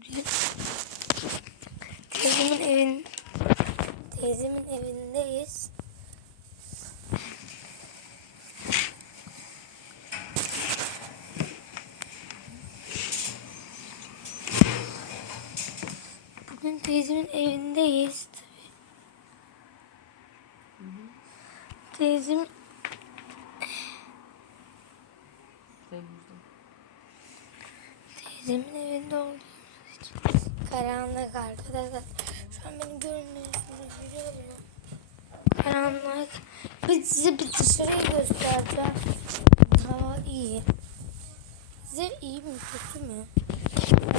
Bugün teyzemin evin teyzemin evindeyiz. Bugün teyzemin evindeyiz tabii. Teyzem teyzemin evinde için karanlık arkadaşlar. Şu an beni görmüyorsunuz biliyorum. Karanlık. Bir size bir dışarıyı göstereceğim. Hava iyi. Size iyi mi kötü mü?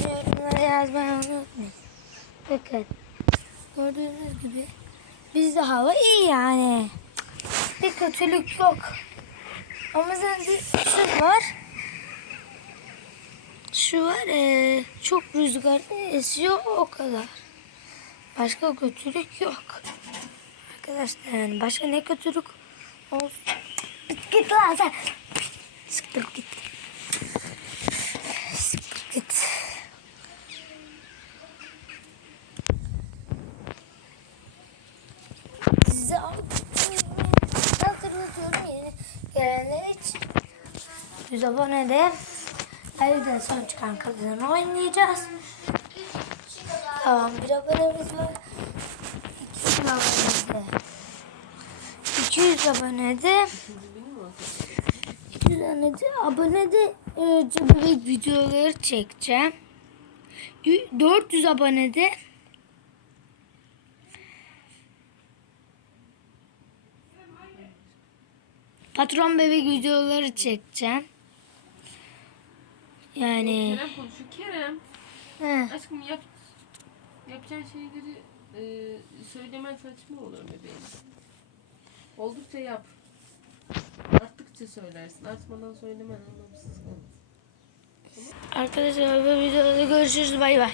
Yorumlara yazmayı unutmayın. Bakın. Gördüğünüz gibi bizde hava iyi yani. Bir kötülük yok. Ama sadece şu var. Şu var eee, çok rüzgar esiyor o kadar. Başka kötülük yok. Arkadaşlar yani başka ne kötülük olsun. Git lan sen. Siktir git. Siktir git. Size hatırlatıyorum yeni gelenler için. 100 abonede evde son çıkan kadını oynayacağız. Tamam bir abonemiz var. 200 abonede. 200 abonede. Benim mi? 200 abonede, abonede e, bebek videoları çekeceğim. Y- 400 abonede patron bebek videoları çekeceğim. Yani Kerem konuşuyor. Kerem. He. Aşkım yap. Yapacağın şeyleri e, söylemen saçma olur bebeğim. Oldukça yap. Arttıkça söylersin. Artmadan söylemen anlamsız kalır. arkadaşlar bu videoda görüşürüz bay bay.